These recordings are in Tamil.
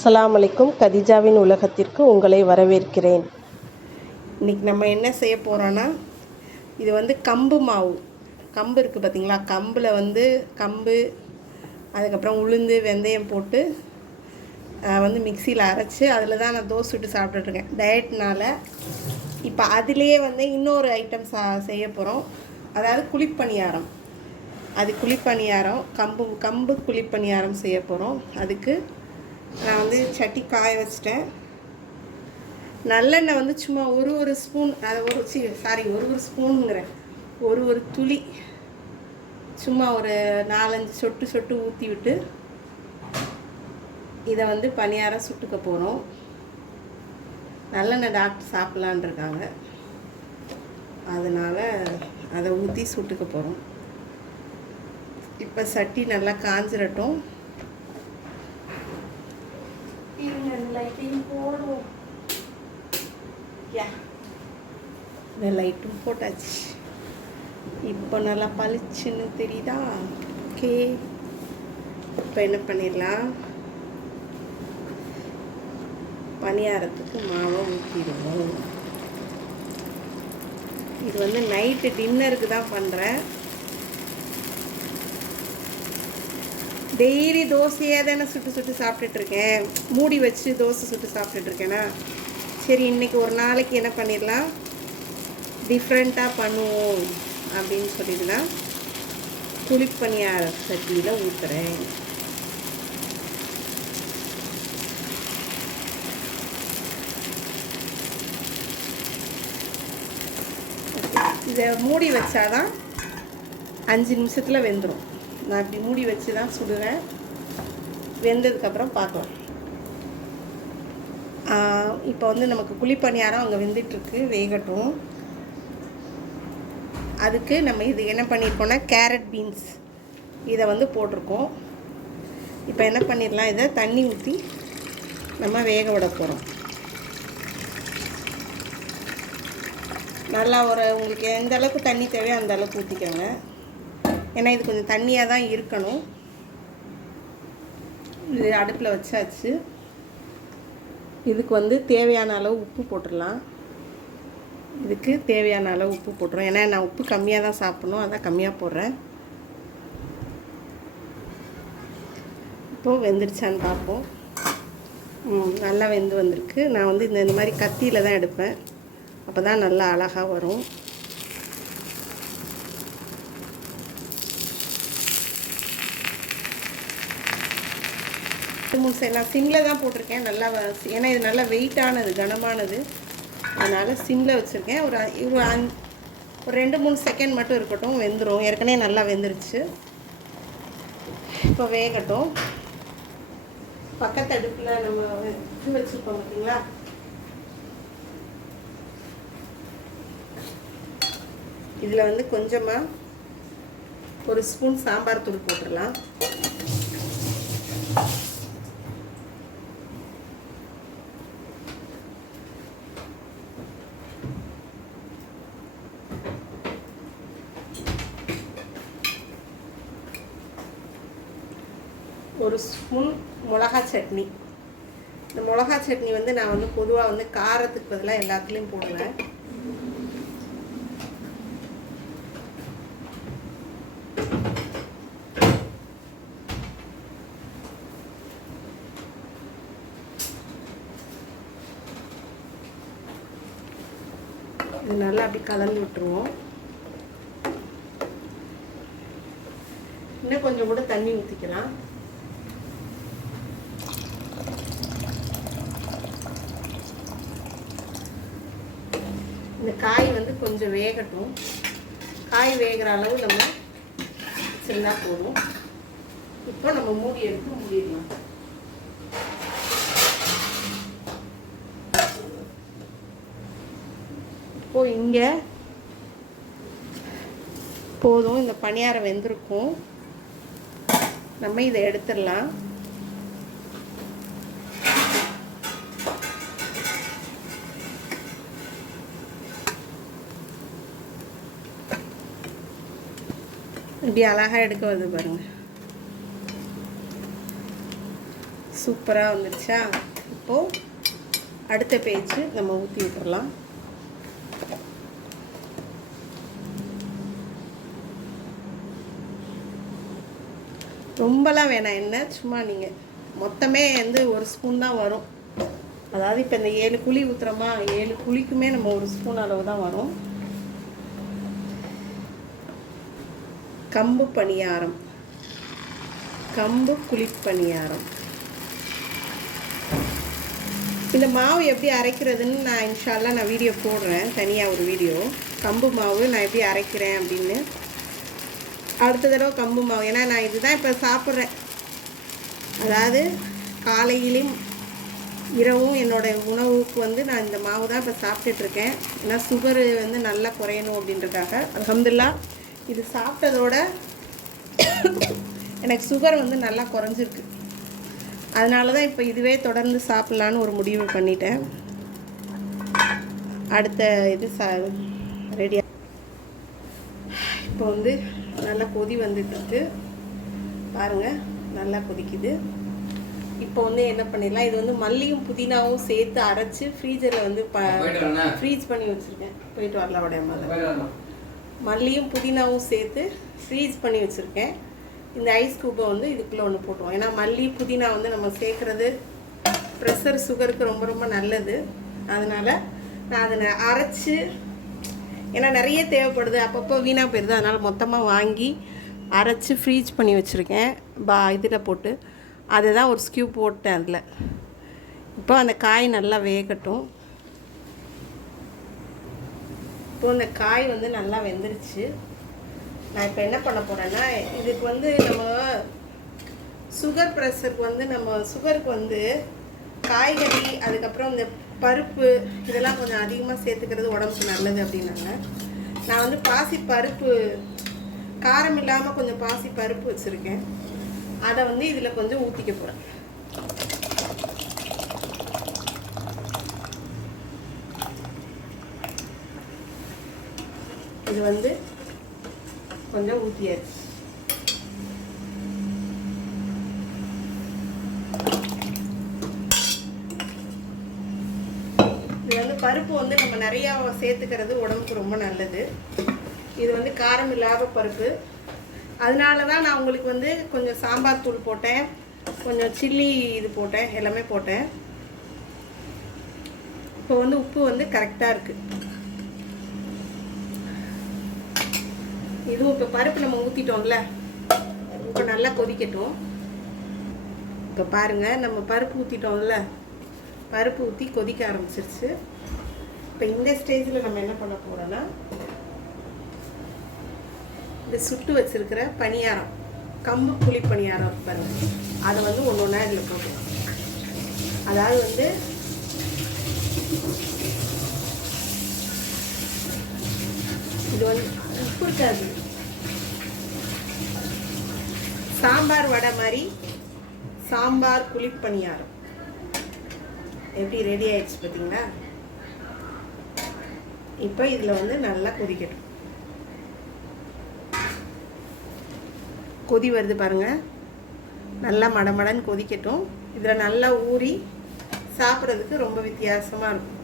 அஸ்ஸலாமு அலைக்கும். கதிஜாவின் உலகத்திற்கு உங்களை வரவேற்கிறேன். இன்றைக்கி நம்ம என்ன செய்ய போகிறோன்னா, இது வந்து கம்பு மாவு. கம்பு இருக்குது பார்த்திங்களா, கம்பில் கம்பு அதுக்கப்புறம் உளுந்து வெந்தயம் போட்டு மிக்சியில் அரைச்சி அதில் தான் நான் தோசை சுட்டு சாப்பிட்டுட்ருக்கேன் டயட்னால். இப்போ அதிலே இன்னொரு ஐட்டம் செய்ய போகிறோம். அதாவது குழிப்பணியாரம். அது குழிப்பணியாரம், கம்பு குழிப்பணியாரம் செய்ய போகிறோம். அதுக்கு நான் சட்டி காய வச்சிட்டேன். நல்லெண்ணெய் சும்மா ஒரு ஸ்பூன், அது ஒரு ஸ்பூனுங்கிறேன், ஒரு துளி சும்மா ஒரு 4-5 சொட்டு ஊற்றி விட்டு இதை பணியாரம் சுட்டுக்க போகிறோம். நல்லெண்ணெய் டாக்டர் சாப்பிட்லான் இருக்காங்க, அதனால் அதை ஊற்றி சுட்டுக்க போகிறோம். இப்போ சட்டி நல்லா காஞ்சிரட்டும். லைட்டையும் போடுவோம். இந்த லைட்டும் போட்டாச்சு. இப்போ நல்லா பளிச்சுன்னு தெரியுதா? ஓகே, இப்போ என்ன பண்ணிடலாம், பணியாரத்துக்கு மாவை ஊற்றிடுவோம். இது நைட்டு டின்னருக்கு தான் பண்ணுறேன். டெய்லி தோசையே தானே சுட்டு சாப்பிட்டுட்ருக்கேன், மூடி வச்சு தோசை சுட்டு சாப்பிட்டுட்ருக்கேன்னா, சரி இன்றைக்கி ஒரு நாளைக்கு என்ன பண்ணிடலாம், டிஃப்ரெண்ட்டாக பண்ணுவோம் அப்படின்னு சொல்லிட்டு தான் குழிப்பணியார சட்டியில் ஊற்றுறேன். இதை மூடி வச்சாதான் 5 நிமிஷத்தில் வெந்துடும். நான் இப்படி மூடி வச்சு தான் சுடுவேன். வெந்ததுக்கப்புறம் பார்க்கலாம். இப்போ நமக்கு குழிப்பணியாரம் அங்கே வெந்துட்டுருக்கு, வேகட்டும். அதுக்கு நம்ம இது என்ன பண்ணியிருக்கோன்னா, கேரட் பீன்ஸ் இதை போட்டிருக்கோம். இப்போ என்ன பண்ணிடலாம், இதை தண்ணி ஊற்றி நம்ம வேக விட போகிறோம். நல்லா உங்களுக்கு எந்த அளவுக்கு தண்ணி தேவையோ அந்த அளவுக்கு ஊற்றிக்கோங்க. ஏன்னா இது கொஞ்சம் தண்ணியாக தான் இருக்கணும். இது அடுப்பில் வச்சாச்சு. இதுக்கு தேவையான அளவு உப்பு போட்டுடலாம். இதுக்கு தேவையான அளவு உப்பு போட்டுரும். ஏன்னா நான் உப்பு கம்மியாக தான் சாப்பிட்ணும், அதான் கம்மியாக போடுறேன். இப்போது வெந்துருச்சான்னு பார்ப்போம். நல்லா வெந்து வந்திருக்கு. நான் இந்த மாதிரி கத்தியில் தான் எடுப்பேன், அப்போ தான் நல்லா அழகாக வரும். நான் சிம்மில் தான் போட்டிருக்கேன். நல்லா ஏன்னா இது நல்லா வெயிட்டானது, கனமானது, அதனால் சிம்மில் வச்சுருக்கேன். ஒரு 2-3 செகண்ட் மட்டும் இருக்கட்டும், வெந்துடும். ஏற்கனவே நல்லா வெந்துருச்சு. இப்போ வேகட்டும். பக்கத்து அடுப்பில் நம்ம இது வச்சுருக்கோம் பார்த்தீங்களா, இதில் கொஞ்சமாக ஒரு ஸ்பூன் சாம்பார் தூள் போட்டுடலாம். ஒரு ஸ்பூன் மிளகா சட்னி. இந்த மிளகா சட்னி நான் பொதுவாக காரத்துக்கு பதிலாக எல்லாத்துலேயும் போடுவேன். இது நல்லா அப்படி கலந்து விட்டுருவோம். இன்னும் கொஞ்சம் கூட தண்ணி ஊற்றிக்கலாம். இந்த காய் கொஞ்சம் வேகட்டும். காய் வேகிற அளவு நம்ம வச்சுருந்தா போதும். இப்போ நம்ம மூடி எடுத்து மூடிடலாம். இப்போ இங்கே போதும், இந்த பணியாரம் வெந்திருக்கும். நம்ம இதை எடுத்துடலாம். இப்படி அழகாக எடுக்க வருது பாருங்கள். சூப்பராக வந்துடுச்சா? இப்போது அடுத்த பேஜ் நம்ம ஊற்றி விட்டுறலாம். ரொம்பலாம் வேணாம் எண்ணெய், சும்மா நீங்கள் மொத்தமே வந்து 1 ஸ்பூன் தான் வரும். அதாவது இப்போ இந்த 7 குழி ஊற்றுறோமா, 7 குழிக்குமே நம்ம 1 ஸ்பூன் அளவு தான் வரும். கம்பு பணியாரம், கம்பு குழிப்பணியாரம். இந்த மாவு எப்படி அரைக்கிறதுன்னு நான் இன்ஷால்லா நான் வீடியோ போடுறேன், தனியாக ஒரு வீடியோ. கம்பு மாவு நான் எப்படி அரைக்கிறேன் அப்படின்னு அடுத்த தடவை கம்பு மாவு. ஏன்னா நான் இதுதான் இப்போ சாப்பிட்றேன். அதாவது காலையிலையும் இரவும் என்னோடய உணவுக்கு வந்து நான் இந்த மாவு தான் இப்போ சாப்பிட்டுட்ருக்கேன். ஏன்னா சுகரு வந்து நல்லா குறையணும் அப்படின்றதுக்காக. அல்ஹம்துலில்லாஹ் இது சாப்பிட்டதோட எனக்கு சுகர் வந்து நல்லா குறைஞ்சிருக்கு. அதனால தான் இப்போ இதுவே தொடர்ந்து சாப்பிட்லான்னு ஒரு முடிவு பண்ணிட்டேன். அடுத்த இது ரெடியாக இப்போ வந்து நல்லா கொதி வந்துட்டு பாருங்கள், நல்லா கொதிக்குது. இப்போ வந்து என்ன பண்ணிடலாம், இது வந்து மல்லியும் புதினாவும் சேர்த்து அரைச்சி ஃப்ரீஜரில் வந்து ஃப்ரீஸ் பண்ணி வச்சுருக்கேன். போயிட்டு வரல உடையமாக. மல்லியும் புதினாவும் சேர்த்து ஃப்ரீஸ் பண்ணி வச்சுருக்கேன். இந்த ஐஸ் கூப்பை வந்து இதுக்குள்ளே ஒன்று போட்டுருவோம். ஏன்னா மல்லி புதினா வந்து நம்ம சேர்க்குறது ப்ரெஷர் சுகருக்கு ரொம்ப ரொம்ப நல்லது. அதனால் நான் அதை அரைச்சி, ஏன்னா நிறைய தேவைப்படுது, அப்பப்போ வீணாக போயிடுது, அதனால் மொத்தமாக வாங்கி அரைச்சி ஃப்ரீஸ் பண்ணி வச்சுருக்கேன். இதில் போட்டு அதை தான் ஒரு ஸ்கியூ போட்டேன் அதில். இப்போ அந்த காய் நல்லா வேகட்டும். இப்போ அந்த காய் வந்து நல்லா வெந்துருச்சு. நான் இப்போ என்ன பண்ண போகிறேன்னா, இதுக்கு வந்து நம்ம சுகர் ப்ரெஷருக்கு வந்து நம்ம சுகருக்கு வந்து காய்கறி அதுக்கப்புறம் இந்த பருப்பு இதெல்லாம் கொஞ்சம் அதிகமாக சேர்த்துக்கிறது உடம்புக்கு நல்லது அப்படின்னாங்க. நான் வந்து பாசி பருப்பு, காரம் இல்லாமல் கொஞ்சம் பாசி பருப்பு வச்சுருக்கேன். அதை வந்து இதில் கொஞ்சம் ஊற்றிக்க போகிறேன். இது வந்து கொஞ்சம் ஊற்றியாச்சு. இது வந்து பருப்பு வந்து நம்ம நிறையா சேர்த்துக்கிறது உடம்புக்கு ரொம்ப நல்லது. இது வந்து காரம் இல்லாத பருப்பு. அதனால தான் நான் உங்களுக்கு வந்து கொஞ்சம் சாம்பார் தூள் போட்டேன், கொஞ்சம் சில்லி இது போட்டேன், எல்லாமே போட்டேன். இப்போ வந்து உப்பு வந்து கரெக்டாக இருக்குது. இதுவும் இப்போ பருப்பு நம்ம ஊற்றிட்டோம்ல, இப்போ நல்லா கொதிக்கட்டும். இப்போ பாருங்கள், நம்ம பருப்பு ஊற்றிட்டோம்ல, பருப்பு ஊற்றி கொதிக்க ஆரம்பிச்சிருச்சு. இப்போ இந்த ஸ்டேஜில் நம்ம என்ன பண்ண போகிறோன்னா, இந்த சுட்டு வச்சுருக்கிற பணியாரம், கம்பு புளி பணியாரம் பாருங்கள், அதை வந்து ஒன்று ஒன்றா இதில் போட்டு, அதாவது வந்து இது வந்து உப்பு இருக்காது, சாம்பார் வடை மாதிரி சாம்பார் குழிப்பணியாரம் எப்படி ரெடி ஆயிடுச்சு பார்த்தீங்களா? இப்போ இதில் வந்து நல்லா கொதிக்கட்டும். கொதி வருது பாருங்கள், நல்லா மடமடன்னு கொதிக்கட்டும். இதில் நல்லா ஊறி சாப்பிட்றதுக்கு ரொம்ப வித்தியாசமாக இருக்கும்.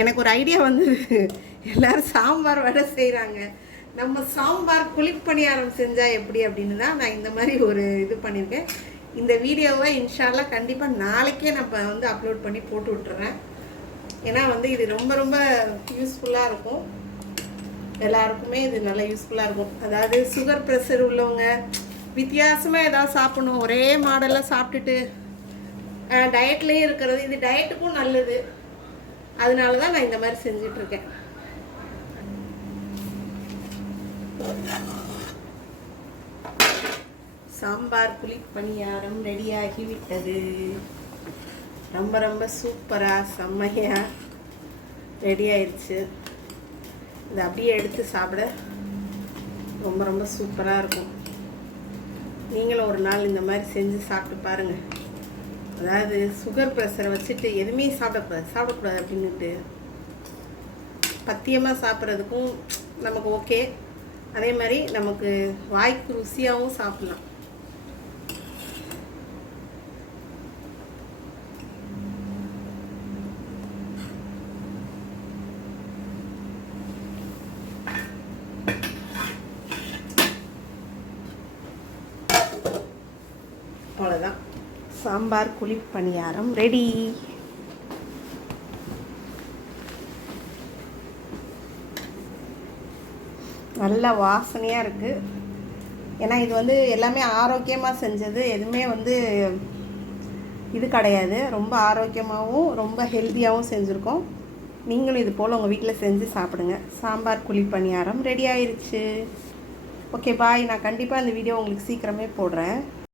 எனக்கு ஒரு ஐடியா வந்து, எல்லோரும் சாம்பார் வடை செய்கிறாங்க, நம்ம சாம்பார் குழிப்பணியாரம் செஞ்சால் எப்படி அப்படின்னு தான் நான் இந்த மாதிரி ஒரு இது பண்ணியிருக்கேன். இந்த வீடியோவை இன்ஷால்லா கண்டிப்பாக நாளைக்கே நம்ம வந்து அப்லோட் பண்ணி போட்டு விட்டுறேன். ஏன்னா வந்து இது ரொம்ப ரொம்ப யூஸ்ஃபுல்லாக இருக்கும், எல்லாருக்குமே இது நல்லா யூஸ்ஃபுல்லாக இருக்கும். அதாவது சுகர் ப்ரெஷர் உள்ளவங்க வித்தியாசமாக ஏதாவது சாப்பிடணும், ஒரே மாடலாக சாப்பிட்டுட்டு டயட்லேயே இருக்கிறது, இது டயட்டுக்கும் நல்லது. அதனால தான் நான் இந்த மாதிரி செஞ்சிட்ருக்கேன். சாம்பார் குழிப்பணியாரம் ரெடியாகி விட்டது. ரொம்ப ரொம்ப சூப்பராக செம்மையாக ரெடி ஆயிடுச்சு. இதை அப்படியே எடுத்து சாப்பிட ரொம்ப ரொம்ப சூப்பராக இருக்கும். நீங்களும் ஒரு நாள் இந்த மாதிரி செஞ்சு சாப்பிட்டு பாருங்கள். அதாவது சுகர் ப்ரெஷரை வச்சுட்டு எதுவுமே சாப்பிடக்கூடாது அப்படின்னுட்டு பத்தியமாக சாப்பிட்றதுக்கும் நமக்கு ஓகே, அதே மாதிரி நமக்கு வாய்க்கு ருசியாகவும் சாப்பிட்லாம். சாம்பார் குழி பணியாரம் ரெடி. நல்ல வாசனையாக இருக்குது. ஏன்னா இது வந்து எல்லாமே ஆரோக்கியமாக செஞ்சது, எதுவுமே வந்து இது கிடையாது. ரொம்ப ஆரோக்கியமாகவும் ரொம்ப ஹெல்த்தியாகவும் செஞ்சுருக்கோம். நீங்களும் இது போல் உங்கள் வீட்டில் செஞ்சு சாப்பிடுங்க. சாம்பார் குழி பணியாரம் ரெடி ஆயிடுச்சு. Okay bye. நான் கண்டிப்பாக இந்த வீடியோ உங்களுக்கு சீக்கிரமே போடுறேன்.